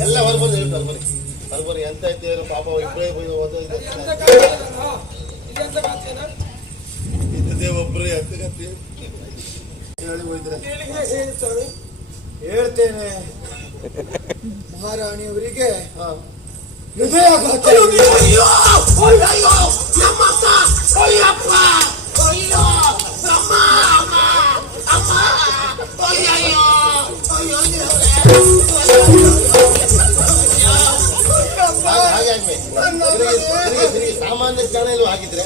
ಎಲ್ಲ ಹೊರಬರಿ ಹೇಳ್ತಾರೆ ಹೊರಬರಿ ಎಂತ ಇದ್ದೇನು ಪಾಪ ಇಬ್ಬರೇ ಹೋಗಿ ಓದೋದು ಇದ್ದೇ ಒಬ್ಬರೇ ಎಂತ ಕಥೆ ಹೇಳಿ. ಹೋಯ್ತಾರೆ ಹೇಳ್ತೇನೆ. ಮಹಾರಾಣಿಯವರಿಗೆ ಅವರಿಗೆ ಹೃದಯಾಘಾತ ಹಾಗೆ ತಿರುಗಿ ಜ್ಞಾನ ಇಲ್ಲೂ ಆಗಿದ್ರೆ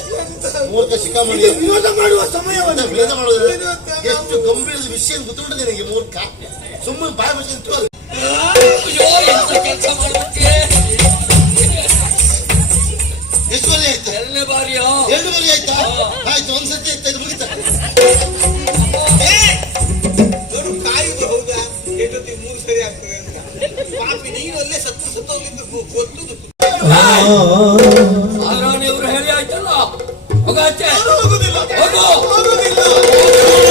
ಮೂರ್ಖ ಶಿಖಾಮಣಿ ವಿರೋಧ ಮಾಡುವ ಸಮಯವನ್ನ. ವಿರೋಧ ಮಾಡೋದು ಎಷ್ಟು ಗಂಭೀರ ವಿಷಯ ಗೊತ್ತುಂಟು ನಿನಗೆ ಮೂರ್ಖ? ಸುಮ್ಮನೆ ಬಾಯಿ ಬಿಟ್ಟು ನಿಂತ್ಕೊಳ್ಳು. ಅಯ್ಯೋ ಎಂತ ಕೆಲಸ ಮಾಡುತ್ತೆ ಎಷ್ಟು ಬರಿ ಆಯ್ತು? ಎರಡನೇ ಬಾರಿಯೋ? ಎರಡು ಬಾರಿ ಆಯ್ತಾ? ಆಯ್ತು ಒಂದ್ಸತಿ ಆಯ್ತಾ ಇದು ಮುಗಿತಾ? ನೋಡು ಕಾಯುದು ಹೌದಾ? ಎಷ್ಟೊತ್ತಿಗೆ ಮೂರು ಸರಿ ಆಗ್ತದೆ ಅಂತ. ಪಾಪಿ ನೀನು ಅಲ್ಲೇ ಸತ್ತು ಸತ್ತೋಗಿದ್ದು ಗೊತ್ತು ಮಹಾರಾಣಿಯವರು ಹೇಳಿ ಆಯ್ತಲ್ಲ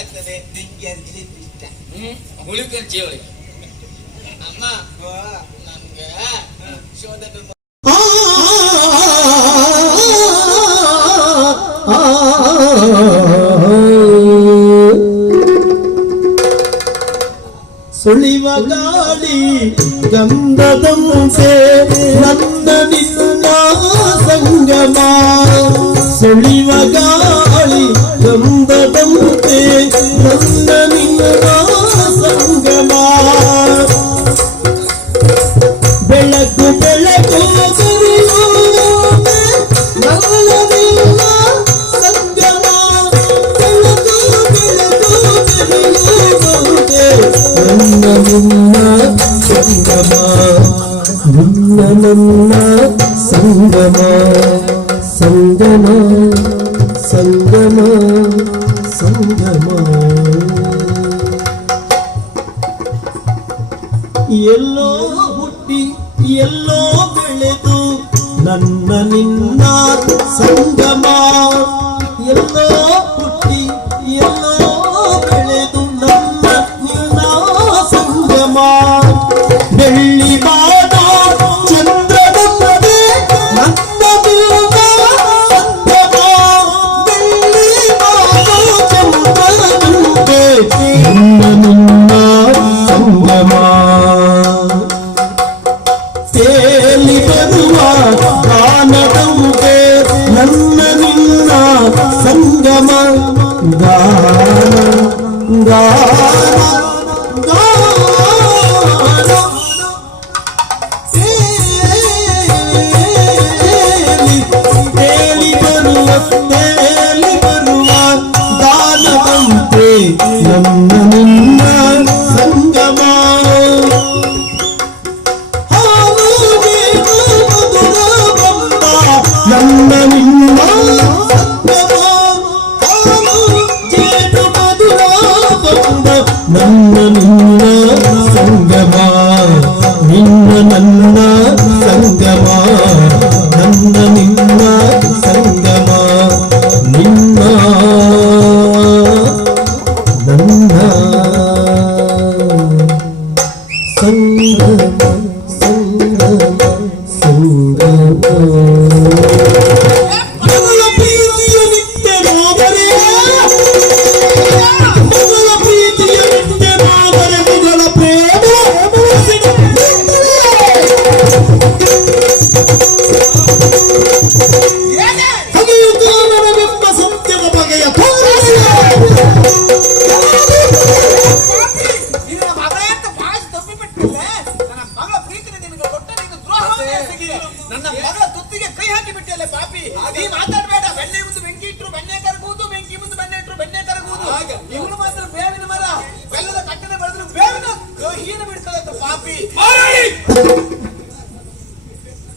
ಹಣ್ಣು ಇಷ್ಟ ಆಗ್ತದೆ ನಿಂಗೆ ಅರ್ಜಿನ ಇಷ್ಟ ಹ್ಮ್ ಹುಳಿ ಕರ್ಚಿ ಅವಳಿಗೆ ಅಮ್ಮ ನಮ್ಗೆ ಶೋಧನೆ ಸುಳಿವ ಗಾಳಿ ಗಂಧದಂತೆ ನನ್ನ ನಿನ್ನ ಸಂಗಮ ಸುಳಿವ ಗಾಳಿ ಸಂಗಮ ಸಂಗಮ ಸಂಗಮ ಸಂಗಮ. ಎಲ್ಲೋ ಹುಟ್ಟಿ ಎಲ್ಲೋ ಬೆಳೆದು ನನ್ನ ನಿನ್ನ ಸಂಗಮ. ಎಲ್ಲೋ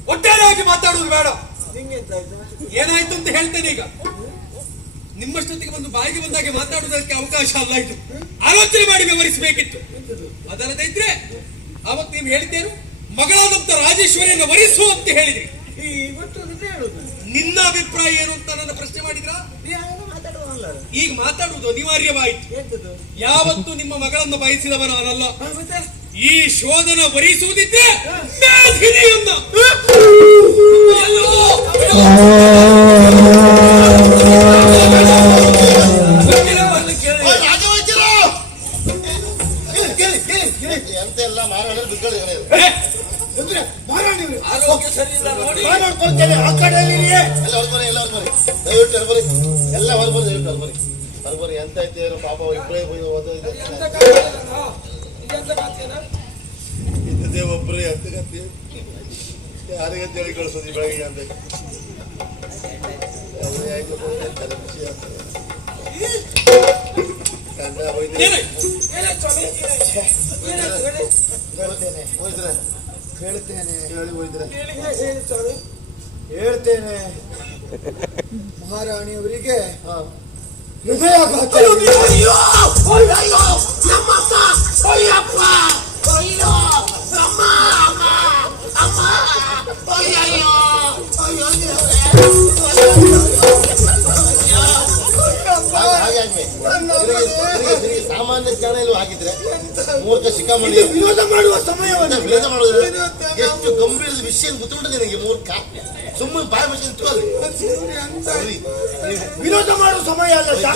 ಒಟ್ಟಾರೆಯಾಗಿ ಮಾತಾಡುವುದು ಬೇಡ. ಏನಾಯ್ತು ಅಂತ ಹೇಳ್ತೇನೆ ಈಗ. ನಿಮ್ಮಷ್ಟೊತ್ತಿಗೆ ಒಂದು ಬಾಯಿಗೆ ಬಂದಾಗೆ ಮಾತಾಡುವುದಕ್ಕೆ ಅವಕಾಶ ಅಲ್ಲ ಇದು. ಆಲೋಚನೆ ಮಾಡಿ ವಿವರಿಸಬೇಕಿತ್ತು. ಅದಲ್ಲದೆ ಇದ್ರೆ ಅವತ್ತು ನೀವು ಹೇಳಿದ್ದೇನು? ಮಗಳಾದಂತ ರಾಜೇಶ್ವರಿಯನ್ನು ವರಿಸು ಅಂತ ಹೇಳಿದ್ರಿ. ನಿನ್ನ ಅಭಿಪ್ರಾಯ ಏನು ಅಂತ ನನ್ನ ಪ್ರಶ್ನೆ ಮಾಡಿದ್ರ? ಈಗ ಮಾತಾಡುವುದು ಅನಿವಾರ್ಯವಾಯಿತು. ಯಾವತ್ತು ನಿಮ್ಮ ಮಗಳನ್ನು ಬಯಸಿದವ ನಾನಲ್ಲ ಈ ಶೋಧನ ಭರಿಸುವುದಿದ್ದೆ ಎಲ್ಲ ಹೊರಬರಿ ಎಲ್ಲ ಹೊರಬರಿ ದಯವಿಟ್ಟು ಹೊರಬರಿ ಎಲ್ಲ ಹೊರಬರಿ ದಯವಿಟ್ಟು ಹೊರಬರಿ ಹೊರಬರಿ ಎಂತ ಐತೆ ಪಾಪ ಇಬ್ಬರೇ ಹೋಗಿ ಓದೋದು ಇದ್ದದೇ ಒಬ್ಬರೇ ಅಂತ ಗತಿ ಯಾರಿಗಂತ ಹೇಳಿ ಕಳಿಸೋದು ಈ ಬೆಳಗ್ಗೆ ಅಂತ. ಹೇಳ್ತೇನೆ? ಹೇಳ್ತೇನೆ. ಹೇಳಿ ಹೋಯ್ತ್ರೆ? ಹೇಳ್ತೇನೆ. ಮಹಾರಾಣಿಯವರಿಗೆ ಹಾ. ಹೃದಯಾಘಾತ. ಸಾಮಾನ್ಯ ಜ್ಞಾನ ಇಲ್ಲೂ ಹಾಕಿದ್ರೆ ಮೂರ್ಖ ಶಿಖಾಮಣಿ ವಿರೋಧ ಮಾಡುವ ಸಮಯವನ್ನು ವಿರೋಧ ಮಾಡೋದು ಎಷ್ಟು ಗಂಭೀರದ ವಿಷಯ ಗೊತ್ತಿಬಿಟ್ಟಿದೆ ನಿನಗೆ ಮೂರ್ಖ ಸುಮ್ಮನೆ ಬಾಯಿ ನಿಂತ್ಕೊಳ್ಳಿ. ಸರಿ. ವಿರೋಧ ಮಾಡುವ ಸಮಯ ಅಲ್ಲ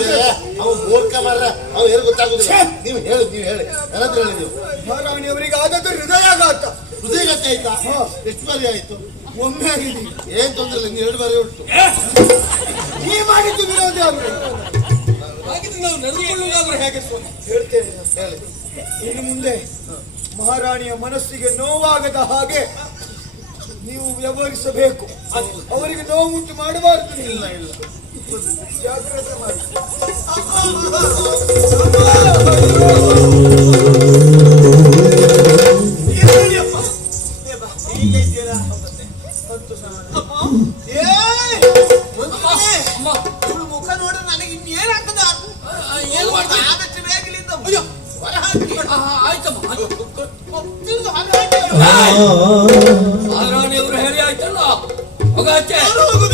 ಅವ್ ಮೂರ್ಖ ಮಾರ ಅವ್ ಏನು ಗೊತ್ತಾಗುದಿಲ್ಲ ನೀವು ಹೇಳಿ ನೀವು ಹೇಳಿ ನನ್ನ ಹತ್ರ ಹೇಳಿ ನೀವು ಮಹಾರಾಣಿಯವರಿಗೆ ಆದದ್ದು ಹೃದಯಾಘಾತ. ಹೃದಯಗತಿ ಆಯ್ತಾ? ಎಷ್ಟು ಬಾರಿ ಆಯ್ತು. ಒಮ್ಮೆ ಆಗಿದೆ ಏನ್ ತೊಂದ್ರೆ ಇಲ್ಲ ಎರಡು ಬಾರಿ ಉಂಟು ನೀ ಮಾಡಿದ್ದು ವಿರೋಧ ಅವರು ಹಾಗಿದ್ರೆ ನಾವು ನಡೆದುಕೊಳ್ಳುವುದಾದ್ರೆ ಹೇಗೆ ಸ್ವಾಮಿ ಹೇಳ್ತೇನೆ ಹೇಳಿ ಇನ್ನು ಮುಂದೆ ಮಹಾರಾಣಿಯ ಮನಸ್ಸಿಗೆ ನೋವಾಗದ ಹಾಗೆ ನೀವು ವ್ಯವಹರಿಸಬೇಕು ಅವರಿಗೆ ನೋವುಂಟು ಮಾಡಬಾರದು ಇಲ್ಲ ಇಲ್ಲ ಜಾಗ್ರತೆ ಮಾಡಿ ಮುಖ ನೋಡ್ರೆ ನನಗೆ ಇನ್ನೇನಾಗ್ತದ ಏನು ಮಾಡ್ತೀರಿ? ಆದಷ್ಟು ಹೊರ ಹಾಕಿ ಆ, ಆಯ್ತಮ್ಮ ಆಯ್ತು. ಗೊತ್ತಿಲ್ಲದ ಹೊರ ಹಾಕಿ ಹೇಳಿ ಆಯ್ತಲ್ಲ ಹೋಗ ಆಚೆ ಹೋಗು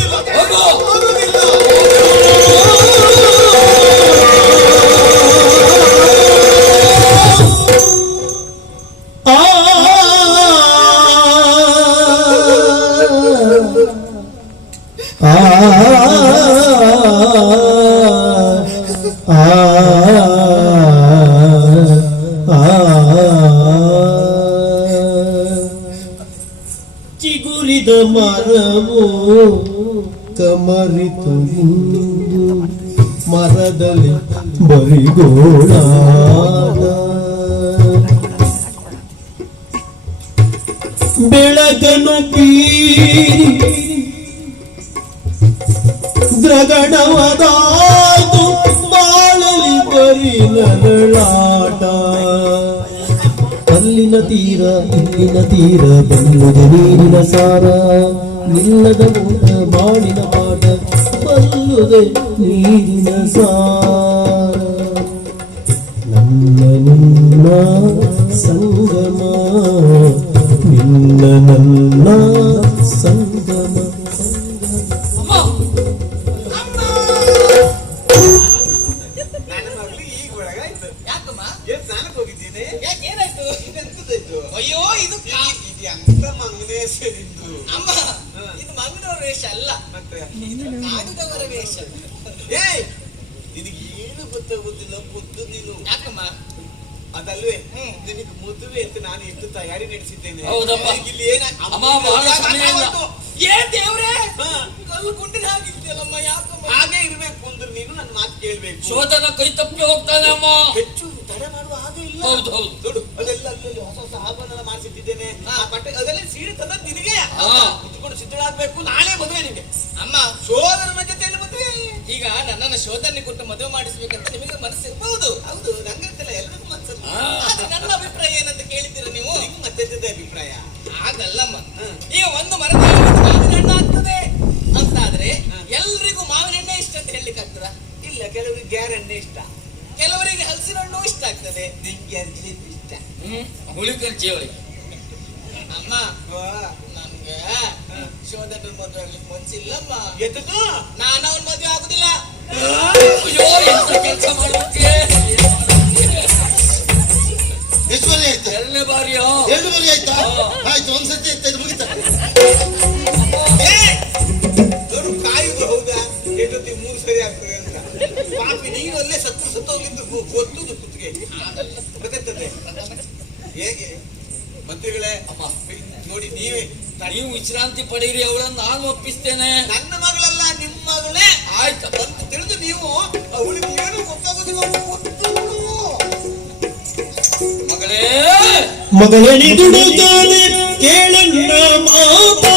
ಚಿಗುರಿದ ಮರವು ಕಮರಿತು ಮರದಲ್ಲಿ ಬರಿಗೋಳ ಬೆಳಗನು ಪೀರಿ ದ್ರಗಣವದಾದು ಬಾಳಲಿ ಬರಿ ನರಳಾಟ ಅಲ್ಲಿನ ತೀರ, ಇಲ್ಲಿನ ತೀರ ಬೆಲ್ಲುದ ನೀರಿನ ಸಾರ. ನಿಲ್ಲದ ಊಟ ಮಾಡಿದ ಪಾಠ ಬಲ್ಲುದೆ ನೀರಿನ ಸಾರ. ನನ್ನ ನಿನ್ನ ಸಂಗಮ, ನಿನ್ನ ನನ್ನ ವೇಷ ಅಲ್ಲ. ಇದು ವೇಷ ಏಯ್! ನಿನಗೆ ಏನು ಗೊತ್ತಾಗುದಿಲ್ಲ ಮುದ್ದು ನೀನು. ಯಾಕಮ್ಮ? ಅದಲ್ವೇ? ನಿನಗೆ ಮದುವೆ ಅಂತ ನಾನು ಎಷ್ಟು ತಯಾರಿ ನಡೆಸಿದ್ದೇನೆ. ಇಲ್ಲಿ ಏನ ಅಮ್ಮ ಬಹಳ ಸಮಯ ಏ ದೇವ್ರೆ. ಕಲ್ಲು ಗುಂಡಿನ ಹಾಗಿದ್ಯಲ್ಲಮ್ಮ ಯಾಕಮ್ಮ? ಹಾಗೆ ಇರ್ಬೇಕು ಅಂದ್ರೆ ನೀನು ನನ್ನ ಮಾತು ಕೇಳ್ಬೇಕು. ಶೋಧನ ಕೈ ತಪ್ಪಿ ಹೋಗ್ತಾನೆ ಅಮ್ಮ. ಹೆಚ್ಚು ತಡೆ ಮಾಡುವ ಹಾಗೆ ಇಲ್ಲ. ಹೌದು ಹೌದು. ನೋಡು ಅದೆಲ್ಲ ಅಲ್ಲಿ ಹೊಸ ಹೊಸ ಆಭರಣ ಮಾಡಿಸಿಟ್ಟಿದ್ದೇನೆ. ಬಟ್ಟೆ ಅದೆಲ್ಲ ಸೀರೆ ತಂದ ನಿನಗೆ? ಈಗ ಒಂದು ಮರದಲ್ಲಿ ಒಂದು ಮಾವಿನ ಹಣ್ಣು ಆಗ್ತದೆ ಅಂತಾದ್ರೆ ಎಲ್ರಿಗೂ ಮಾವಿನ ಹಣ್ಣೆ ಇಷ್ಟ ಅಂತ ಹೇಳಲಿಕ್ಕೆ ಆಗ್ತದ? ಇಲ್ಲ ಕೆಲವರಿಗೆ ಗ್ಯಾರಂಟಿ ಇಷ್ಟ. ಕೆಲವರಿಗೆ ಹಲಸಿನ ಹಣ್ಣು ಇಷ್ಟ ಆಗ್ತದೆ. ನಿಮ್ಗೆ ಇಷ್ಟ. ಹುಳಿಕಂಚಿ ಅವಳಿಗೆ ಅಮ್ಮ. ನಮ್ಗೆ ಶೋಧನ ಮದುವೆ ಆಗ್ಲಿಕ್ಕೆ ಮನ್ಸಿಲ್ಲಮ್ಮ. ಎತ್ತದು ನಾನು ಅವನ ಮದುವೆ ಆಗುದಿಲ್ಲ. ಅಯ್ಯೋ ಎಂತ ಕೆಲಸ ಮಾಡುತ್ತೆ ಎಷ್ಟು ಬಲಿ ಆಯ್ತು? ಎರಡನೇ ಬಾರಿಯೋ? ಎರಡು ಬಲಿ ಆಯ್ತಾ? ಆಯ್ತು ಒಂದ್ಸತಿ ಆಯ್ತು ಹೌದಾ ಎಷ್ಟೊತ್ತಿ ಮೂರು ಸರಿ ಆಗ್ತದೆ ಅಂತ ಪಾಪಿ ನೀನು ಅಲ್ಲೇ ಸತ್ತು ಸತ್ತು ಹೋಗಿದ್ದು ಗೊ- ಗೊತ್ತುದು ಕುತ್ತಿಗೆ ಹೇಗೆ ಮಂತ್ರಿಗಳೇ ಅಪ್ಪ ನೋಡಿ ನೀವೇ ನೀವು ವಿಶ್ರಾಂತಿ ಪಡೀರಿ ಅವಳನ್ನು ನಾನು ಒಪ್ಪಿಸ್ತೇನೆ. ನನ್ನ ಮಗಳಲ್ಲ ನಿಮ್ಮ ಮಗಳೇ. ಆಯ್ತು. ಅಂತ ತಿಳಿದು ನೀವು ಅವಳಿಗೆ ಏನು ಗೊತ್ತಾಗೋದಿಲ್ಲ ಗೊತ್ತು ಮಗಳೇ! ಮಗಳನಿದುಡುತ್ತಾನೆ ಕೇಳನ್ನ ಮಾತಾ